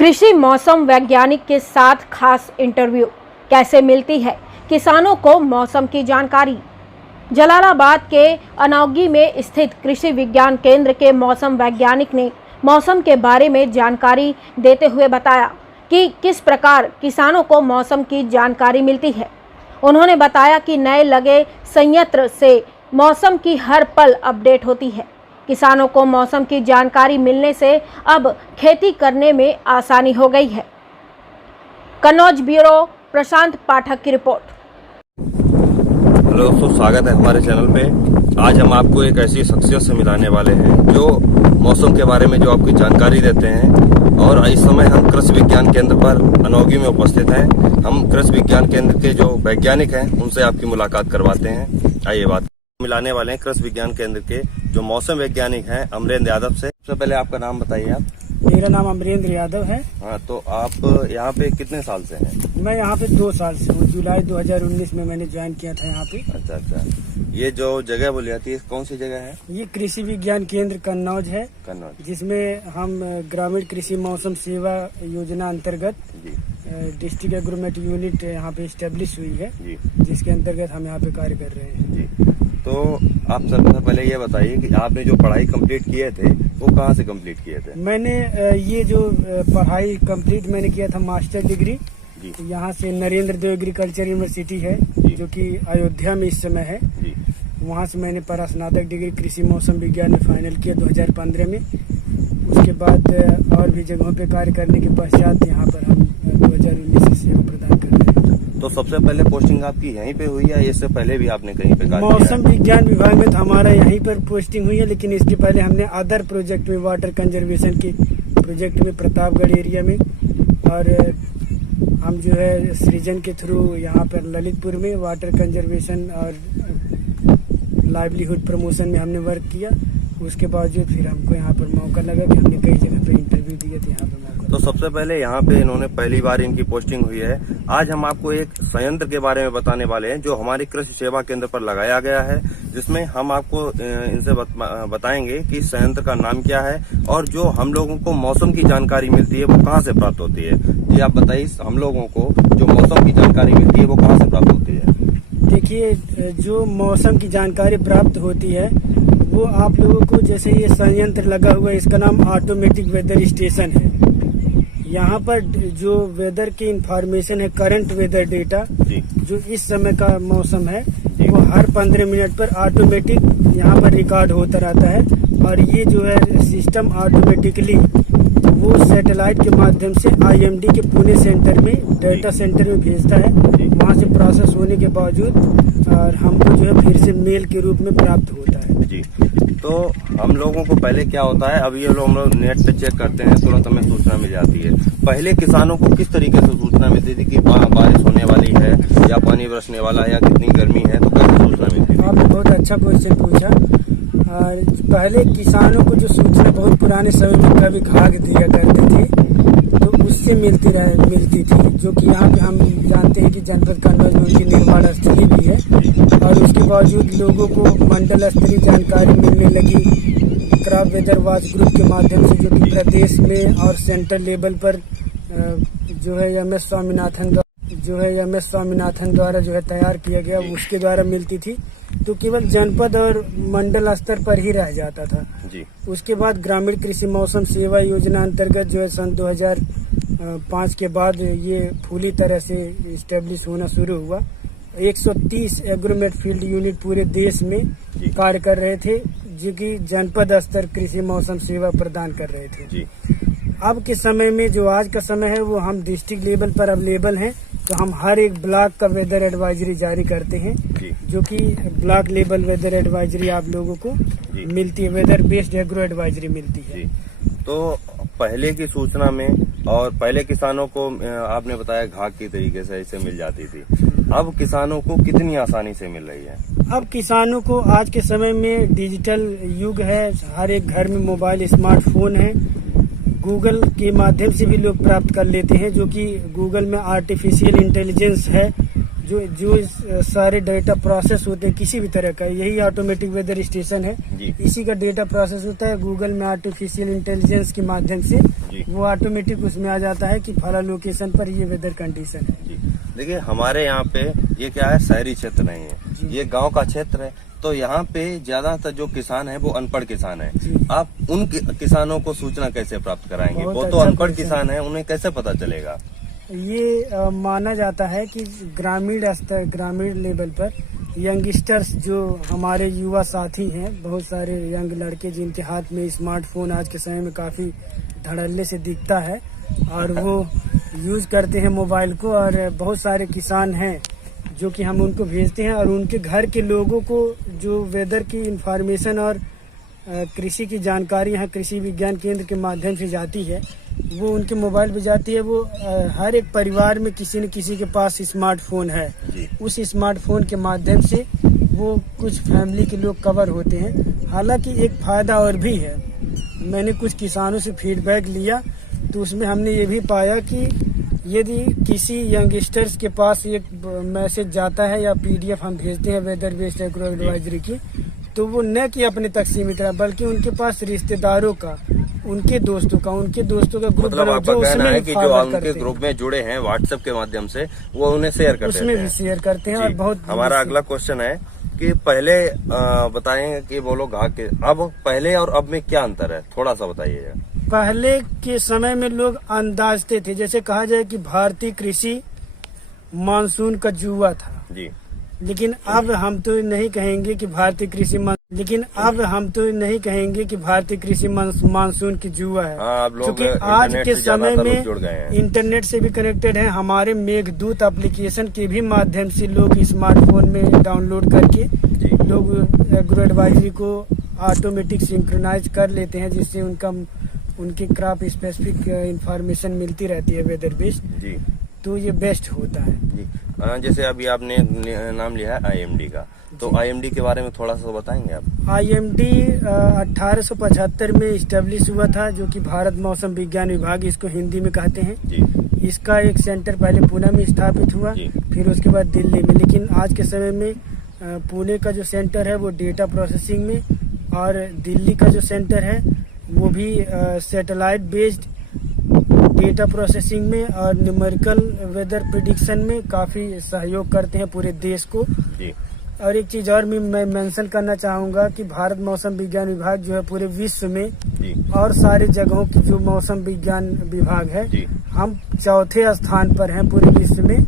कृषि मौसम वैज्ञानिक के साथ खास इंटरव्यू। कैसे मिलती है किसानों को मौसम की जानकारी। जलालाबाद के अनौगी में स्थित कृषि विज्ञान केंद्र के मौसम वैज्ञानिक ने मौसम के बारे में जानकारी देते हुए बताया कि किस प्रकार किसानों को मौसम की जानकारी मिलती है। उन्होंने बताया कि नए लगे संयंत्र से मौसम की हर पल अपडेट होती है। किसानों को मौसम की जानकारी मिलने से अब खेती करने में आसानी हो गई है। कन्नौज ब्यूरो प्रशांत पाठक की रिपोर्ट। हेलो दोस्तों, स्वागत है हमारे चैनल पे। आज हम आपको एक ऐसी शख्सियत से मिलाने वाले हैं जो मौसम के बारे में जो आपकी जानकारी देते हैं। और इस समय हम कृषि विज्ञान केंद्र पर अनौगी में उपस्थित हैं। हम कृषि विज्ञान केंद्र के जो वैज्ञानिक हैं उनसे आपकी मुलाकात करवाते हैं। आइए बात मिलाने वाले हैं कृषि विज्ञान केंद्र के जो मौसम वैज्ञानिक हैं अमरेंद्र यादव से। सबसे पहले आपका नाम बताइए आप। मेरा नाम अमरेंद्र यादव है। हाँ, तो आप यहाँ पे कितने साल से हैं? मैं यहाँ पे 2 साल से हूँ। जुलाई 2019 में मैंने ज्वाइन किया था यहाँ पे। अच्छा। ये जो जगह बोली जाती है कौन सी जगह है? ये कृषि विज्ञान केंद्र कन्नौज है, जिसमें हम ग्रामीण कृषि मौसम सेवा योजना अंतर्गत डिस्ट्रिक्ट एग्रोमेट यूनिट यहाँ पे स्टेब्लिश हुई है, जिसके अंतर्गत हम यहाँ पे कार्य कर रहे हैं। तो आप सबसे पहले ये बताइए कि आपने जो पढ़ाई कंप्लीट किए थे वो कहाँ से कंप्लीट किए थे? मैंने ये जो पढ़ाई कंप्लीट मैंने किया था मास्टर डिग्री यहाँ से नरेंद्र देव एग्रीकल्चर यूनिवर्सिटी है, जो कि अयोध्या में इस समय है। वहाँ से मैंने स्नातक डिग्री कृषि मौसम विज्ञान में फाइनल किया 2015 में। उसके बाद और भी जगहों पे कार्य करने के पश्चात यहाँ पर हम 2019 से सेवा प्रदान कर रहे हैं। तो सबसे पहले पोस्टिंग आपकी यहीं पे हुई है, इससे पहले भी आपने कहीं पे कार्य मौसम विज्ञान विभाग में हमारा यहीं पर पोस्टिंग हुई है, लेकिन इसके पहले हमने अदर प्रोजेक्ट में वाटर कंजर्वेशन के प्रोजेक्ट में प्रतापगढ़ एरिया में, और हम जो है सृजन के थ्रू यहाँ पर ललितपुर में वाटर कंजर्वेशन और लाइवलीहुड प्रमोशन में हमने वर्क किया। उसके बावजूद फिर हमको यहाँ पर मौका लगा कि हमने कई जगह पे इंटरव्यू दिए थे, यहाँ पे मौका। तो सबसे पहले यहाँ पे इन्होंने पहली बार इनकी पोस्टिंग हुई है। आज हम आपको एक संयंत्र के बारे में बताने वाले हैं जो हमारे कृषि सेवा केंद्र पर लगाया गया है, जिसमें हम आपको इनसे बताएंगे कि संयंत्र का नाम क्या है और जो हम लोगों को मौसम की जानकारी मिलती है वो कहाँ से प्राप्त होती है। जी आप बताइए, हम लोगों को जो मौसम की जानकारी मिलती है वो कहाँ से प्राप्त होती है? देखिए, जो मौसम की जानकारी प्राप्त होती है वो आप लोगों को, जैसे ये संयंत्र लगा हुआ है, इसका नाम ऑटोमेटिक वेदर स्टेशन है। यहाँ पर जो वेदर की इंफॉर्मेशन है, करंट वेदर डेटा जो इस समय का मौसम है, वो हर 15 मिनट पर ऑटोमेटिक यहाँ पर रिकॉर्ड होता रहता है। और ये जो है सिस्टम ऑटोमेटिकली वो सैटेलाइट के माध्यम से IMD के पुणे सेंटर में डाटा सेंटर में भेजता है। वहाँ से प्रोसेस होने के बावजूद और हमको जो है फिर से मेल के रूप में प्राप्त होता है। जी, तो हम लोगों को पहले क्या होता है, अभी ये हम लोग नेट पे चेक करते हैं, तुरंत हमें सूचना मिल जाती है। पहले किसानों को किस तरीके से सूचना मिलती थी कि बारिश होने वाली है या पानी बरसने वाला है या कितनी गर्मी है, तो कैसे सूचना मिलती थी? आपने बहुत अच्छा क्वेश्चन पूछा। पहले किसानों को जो सूचना बहुत पुराने समय में कभी घाघ दिया करते थे, तो उससे मिलती थी, जो कि यहाँ पे हम जानते हैं कि जनपद कन्नौज में उनकी निर्माण स्थली भी है। और उसके बावजूद लोगों को मंडल स्तरीय जानकारी मिलने लगी क्रॉप वेदर वॉच ग्रुप के माध्यम से, जो कि प्रदेश में और सेंट्रल लेवल पर जो है MS स्वामीनाथन द्वारा जो है तैयार किया गया, उसके द्वारा मिलती थी। तो केवल जनपद और मंडल स्तर पर ही रह जाता था। उसके बाद ग्रामीण कृषि मौसम सेवा योजना अंतर्गत जो है सन 2005 के बाद ये पूरी तरह से स्टेब्लिश होना शुरू हुआ। 130 एग्रोमेट फील्ड यूनिट पूरे देश में कार्य कर रहे थे, जो कि जनपद स्तर कृषि मौसम सेवा प्रदान कर रहे थे। अब के समय में जो आज का समय है वो हम डिस्ट्रिक्ट लेवल पर अवेलेबल हैं। तो हम हर एक ब्लॉक का वेदर एडवाइजरी जारी करते हैं, जो कि ब्लॉक लेवल वेदर एडवाइजरी आप लोगों को मिलती है, वेदर बेस्ड एग्रो एडवाइजरी मिलती है। तो पहले की सूचना में और पहले किसानों को आपने बताया घाघ की तरीके से इसे मिल जाती थी, अब किसानों को कितनी आसानी से मिल रही है? अब किसानों को आज के समय में डिजिटल युग है, हर एक घर में मोबाइल स्मार्टफोन है, गूगल के माध्यम से भी लोग प्राप्त कर लेते हैं, जो कि गूगल में आर्टिफिशियल इंटेलिजेंस है, जो सारे डेटा प्रोसेस होते हैं किसी भी तरह का, यही ऑटोमेटिक वेदर स्टेशन है। इसी का डेटा प्रोसेस होता है। गूगल में आर्टिफिशियल इंटेलिजेंस के माध्यम से वो ऑटोमेटिक उसमें आ जाता है कि फला लोकेशन पर ये वेदर कंडीशन है। देखिए हमारे यहाँ पे ये क्या है, शहरी क्षेत्र नहीं है, ये गांव का क्षेत्र है। तो यहाँ पे ज्यादातर जो किसान है वो अनपढ़ किसान है। आप उन किसानों को सूचना कैसे प्राप्त कराएंगे? वो तो अनपढ़ किसान है, उन्हें कैसे पता चलेगा? ये माना जाता है कि ग्रामीण स्तर, ग्रामीण लेवल पर यंगस्टर्स जो हमारे युवा साथी हैं, बहुत सारे यंग लड़के जिनके हाथ में स्मार्टफोन आज के समय में काफी धड़ल्ले से दिखता है और वो यूज करते हैं मोबाइल को। और बहुत सारे किसान हैं जो कि हम उनको भेजते हैं और उनके घर के लोगों को जो वेदर की इंफॉर्मेशन और कृषि की जानकारी यहाँ कृषि विज्ञान केंद्र के माध्यम से जाती है, वो उनके मोबाइल पे जाती है। वो हर एक परिवार में किसी न किसी के पास स्मार्टफोन है। उस स्मार्टफोन के माध्यम से वो कुछ फैमिली के लोग कवर होते हैं। हालांकि एक फायदा और भी है, मैंने कुछ किसानों से फीडबैक लिया तो उसमें हमने ये भी पाया कि यदि किसी यंगस्टर्स के पास एक मैसेज जाता है या पीडीएफ हम भेजते हैं वेदर बेस्ड एग्रो एडवाइजरी की, तो वो न कि अपने तक सीमित रहा बल्कि उनके पास रिश्तेदारों का, उनके दोस्तों का ग्रुप, मतलब आपका कहना है कि जो उनके ग्रुप में जुड़े हैं व्हाट्सएप के माध्यम से वो उन्हें शेयर करते हैं, उसमें भी शेयर करते हैं। और बहुत हमारा अगला क्वेश्चन है कि पहले बताएं कि वो लोग अब पहले और अब में क्या अंतर है, थोड़ा सा बताइएगा। पहले के समय में लोग अंदाजते थे, जैसे कहा जाए कि भारतीय कृषि मानसून का जुआ था जी। लेकिन अब हम तो नहीं कहेंगे कि भारतीय कृषि मानसून की जुआ है। क्योंकि आज के समय में इंटरनेट से भी कनेक्टेड है। हमारे मेघदूत एप्लीकेशन के भी माध्यम से लोग स्मार्टफोन में डाउनलोड करके लोग एग्रो एडवाइजरी को ऑटोमेटिक सिंक्रोनाइज कर लेते हैं, जिससे उनकी क्रॉप स्पेसिफिक इंफॉर्मेशन मिलती रहती है वेदर बेस्ड। तो ये बेस्ट होता है जी। जैसे अभी आपने नाम लिया है आईएमडी का, तो आईएमडी के बारे में थोड़ा सा बताएंगे आप? आईएमडी 1875 में इस्टेब्लिश हुआ था, जो कि भारत मौसम विज्ञान विभाग इसको हिंदी में कहते हैं जी। इसका एक सेंटर पहले पुणे में स्थापित हुआ, फिर उसके बाद दिल्ली में। लेकिन आज के समय में पुणे का जो सेंटर है वो डेटा प्रोसेसिंग में, और दिल्ली का जो सेंटर है वो भी सैटेलाइट बेस्ड डेटा प्रोसेसिंग में और न्यूमेरिकल वेदर प्रिडिक्शन में काफी सहयोग करते हैं पूरे देश को जी। और एक चीज और मैं मेंशन करना चाहूंगा कि भारत मौसम विज्ञान विभाग जो है पूरे विश्व में जी। और सारे जगहों की जो मौसम विज्ञान विभाग है जी। हम चौथे स्थान पर हैं पूरे विश्व में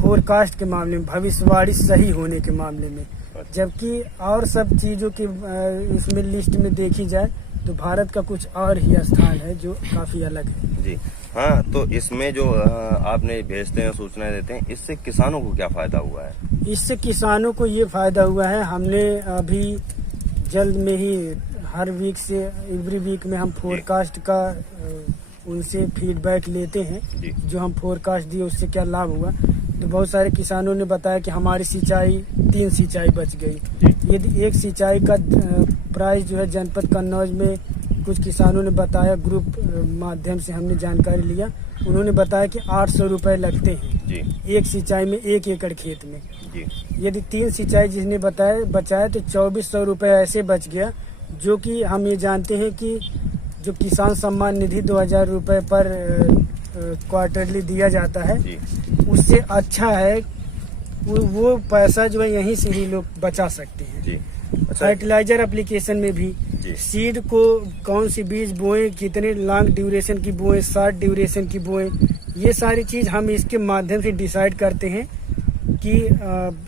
फोरकास्ट के मामले में, भविष्यवाणी सही होने के मामले में। जबकि और सब चीजों की इसमें लिस्ट में देखी जाए तो भारत का कुछ और ही स्थान है जो काफी अलग है जी। हाँ, तो इसमें जो आपने भेजते हैं, सूचनाएं देते हैं, इससे किसानों को क्या फायदा हुआ है? इससे किसानों को ये फायदा हुआ है, हमने अभी जल्द में ही हर वीक से एवरी वीक में हम फोरकास्ट का उनसे फीडबैक लेते हैं, जो हम फोरकास्ट दिए उससे क्या लाभ हुआ। तो बहुत सारे किसानों ने बताया कि हमारी सिंचाई 3 सिंचाई बच गई। यदि एक सिंचाई का प्राइस जो है जनपद कन्नौज में कुछ किसानों ने बताया, ग्रुप माध्यम से हमने जानकारी लिया, उन्होंने बताया कि 800 रुपए लगते हैं एक सिंचाई में 1 एकड़ खेत में। यदि 3 सिंचाई जिसने बचाया तो 2400 रुपए ऐसे बच गया, जो कि हम ये जानते हैं कि जो किसान सम्मान निधि 2000 रुपए पर क्वार्टरली दिया जाता है, उससे अच्छा है वो पैसा जो है यहीं से ही लोग बचा सकते हैं। फर्टिलाइजर एप्लीकेशन में भी सीड को कौन सी बीज बोए, कितने लॉन्ग ड्यूरेशन की बोए, शॉर्ट ड्यूरेशन की बोए, ये सारी चीज हम इसके माध्यम से डिसाइड करते हैं कि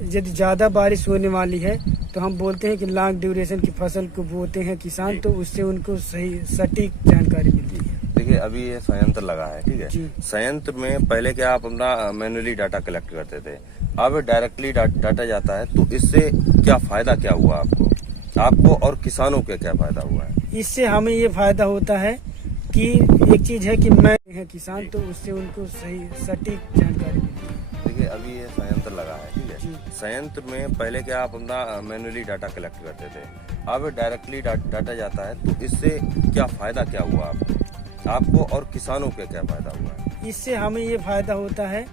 यदि ज्यादा बारिश होने वाली है तो हम बोलते हैं कि लॉन्ग ड्यूरेशन की फसल को बोते हैं किसान, तो उससे उनको सही सटीक जानकारी मिलती है। देखिए अभी ये संयंत्र लगा है, ठीक है। संयंत्र में पहले क्या आप अपना मैन्युअली डाटा कलेक्ट करते थे, अब डायरेक्टली डाटा जाता है, तो इससे क्या फायदा क्या हुआ आपको और किसानों को क्या फायदा हुआ है? इससे हमें ये फायदा होता है कि एक चीज है कि मैं है किसान, तो उससे उनको सही सटीक जानकारी मिलती है। देखिए अभी ये संयंत्र लगा है, ठीक है। संयंत्र में पहले क्या आप अपना मैन्युअली डाटा कलेक्ट करते थे, अब डायरेक्टली डाटा जाता है, तो इससे क्या फायदा क्या हुआ आपको और किसानों को क्या फायदा हुआ है? इससे हमें ये फायदा होता है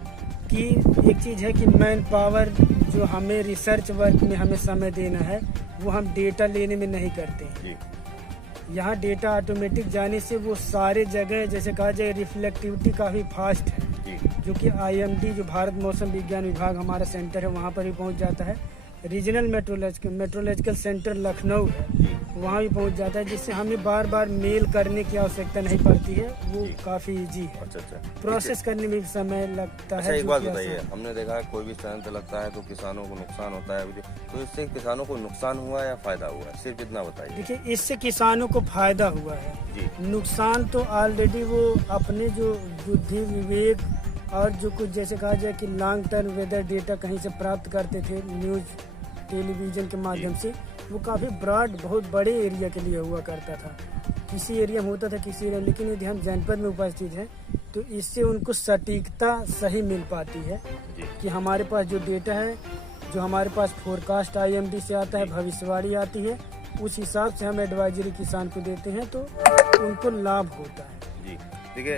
कि एक चीज़ है कि मैन पावर जो हमें रिसर्च वर्क में हमें समय देना है वो हम डेटा लेने में नहीं करते हैं। जी। यहाँ डेटा ऑटोमेटिक जाने से वो सारे जगह जैसे कहा जाए रिफ्लेक्टिविटी काफ़ी फास्ट है, जी। जो कि IMD जो भारत मौसम विज्ञान विभाग हमारा सेंटर है वहाँ पर भी पहुँच जाता है। रीजनल मेट्रोलॉजिकल सेंटर लखनऊ है, वहाँ भी पहुँच जाता है, जिससे हमें बार बार मेल करने की आवश्यकता नहीं पड़ती है। वो काफ़ी इजी है। अच्छा। प्रोसेस करने में भी समय लगता अच्छा, है। एक जो बात कि बताइए, आसान- हमने देखा है कोई भी संयंत्र लगता है तो किसानों को नुकसान होता है, तो इससे किसानों को नुकसान हुआ या फायदा हुआ, सिर्फ इतना बताइए। देखिए, इससे किसानों को फायदा हुआ है। जी। नुकसान तो ऑलरेडी वो अपने जो बुद्धि विवेक और जो कुछ जैसे कहा जाए कि लॉन्ग टर्म वेदर डेटा कहीं से प्राप्त करते थे न्यूज़ टेलीविजन के माध्यम से, वो काफ़ी ब्रॉड बहुत बड़े एरिया के लिए हुआ करता था। किसी एरिया में होता था, किसी एरिया, लेकिन यदि हम जनपद में उपस्थित हैं तो इससे उनको सटीकता सही मिल पाती है कि हमारे पास जो डेटा है, जो हमारे पास फोरकास्ट IMD से आता है, भविष्यवाणी आती है, उस हिसाब से हम एडवाइजरी किसान को देते हैं तो उनको लाभ होता है। जी। देखिए,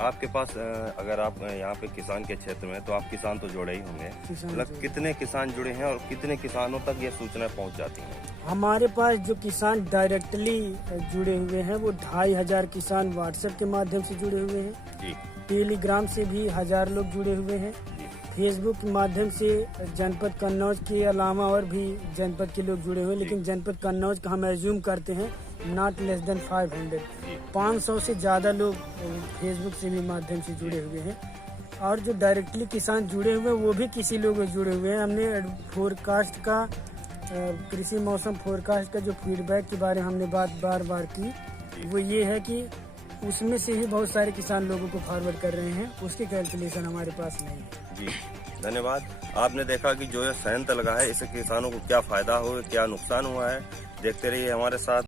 आपके पास अगर आप यहाँ पे किसान के क्षेत्र में, तो आप किसान तो जुड़े ही होंगे, मतलब कितने किसान जुड़े हैं और कितने किसानों तक ये सूचना पहुँच जाती है? हमारे पास जो किसान डायरेक्टली जुड़े हुए हैं वो 2500 किसान व्हाट्सएप के माध्यम से जुड़े हुए हैं। जी। टेलीग्राम से भी 1000 लोग जुड़े हुए हैं। जी। फेसबुक के माध्यम से जनपद कन्नौज के अलावा और भी जनपद के लोग जुड़े हुए हैं, लेकिन जनपद कन्नौज का हम एज्यूम करते हैं नॉट लेस देन 500। 500 से ज़्यादा लोग फेसबुक से भी माध्यम से जुड़े हुए हैं। और जो डायरेक्टली किसान जुड़े हुए हैं वो भी किसी लोग जुड़े हुए हैं। हमने फोरकास्ट का कृषि मौसम फोरकास्ट का जो फीडबैक के बारे में हमने बात बार बार की, वो ये है कि उसमें से ही बहुत सारे किसान लोगों को फॉरवर्ड कर रहे हैं, उसकी कैलकुलेशन हमारे पास नहीं है। जी, धन्यवाद। आपने देखा कि जो ये संयंत्र लगा है, इससे किसानों को क्या फायदा हुआ, क्या नुकसान हुआ है। देखते रहिए हमारे साथ।